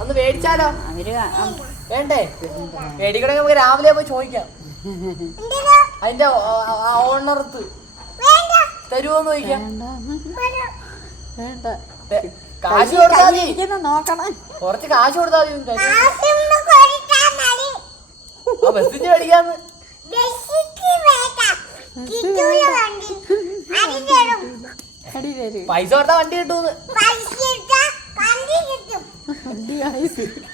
ഒന്ന് മേടിച്ചാലോ? അവര് വേണ്ടേ? മേടിക്കണമെങ്കിൽ നമുക്ക് രാവിലെ പോയി ചോദിക്കാം. അതിന്റെ ഓണർത്ത് തരുമോന്ന് ചോദിക്കാം. കാശ് കൊടുത്താൽ നോക്കണം, കുറച്ച് കാശ് കൊടുത്താൽ ബസ്സിന് മേടിക്കാന്ന്. പൈസ കൊടുത്താ വണ്ടി കിട്ടൂന്ന്.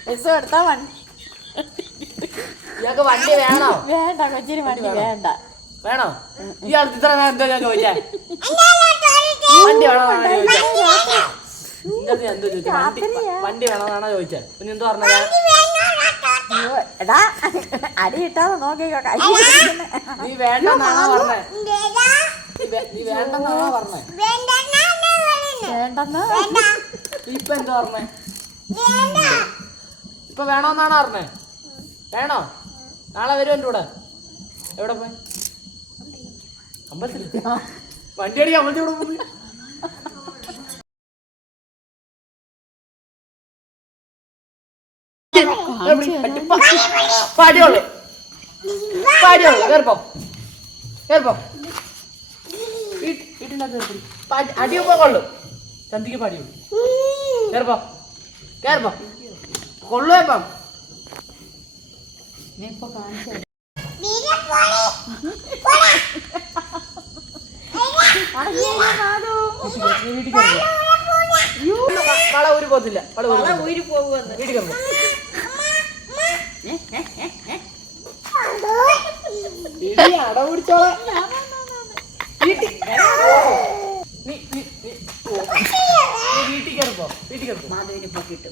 പൈസ കൊടുത്താ വണ്ടി. ഇയാൾക്ക് വണ്ടി വേണോ? വേണ്ട, കൊച്ചിന് വണ്ടി വേണ്ട. വേണോ? ഇയാൾക്ക് ഇത്ര എന്തോ ഞാൻ ചോദിച്ചേ, വണ്ടി വേണോ? വണ്ടി വേണമെന്നാണോ ചോദിച്ചേ? പിന്നെ എന്തോ പറഞ്ഞ എടാ അടി കിട്ടാതെ നോക്കിക്കോ. നീ വേണ്ടെന്നാണോ പറഞ്ഞേ? നീ വേണ്ടെന്നാണോ പറഞ്ഞേ? വേണ്ടെന്ന് ഇപ്പൊ എന്തോ പറഞ്ഞേ? ഇപ്പൊ വേണോന്നാണോ പറഞ്ഞേ? വേണോ? നാളെ വരും എൻ്റെ കൂടെ. എവിടെ പോയി? അമ്പലത്തിൽ. വണ്ടി അടിക്കാൻ അമ്പലത്തിൽ കൂടെ പോയി. പാടിയോളൂ, പാടിയോളൂ. കേറിപ്പോ, കേറിപ്പോ. വീട്ടിനകത്ത് അടിയുമ്പോ കൊള്ളു. ചന്തിക്ക് പാടിയോളൂ. കേറിപ്പോ, കേറിപ്പോ. കൊള്ളു. ഇപ്പം ഇപ്പൊ കാണിച്ചു വള ഊരി പോകത്തില്ല. ഊരി പോകുമെന്ന് വീട്ടിൽ കയറുമ്പോ അട പിടിച്ചോളെ. വീട്ടിൽ കയറിപ്പോ, വീട്ടിൽ കയറിപ്പോ. മാധവിനെ പൊക്കിട്ടു.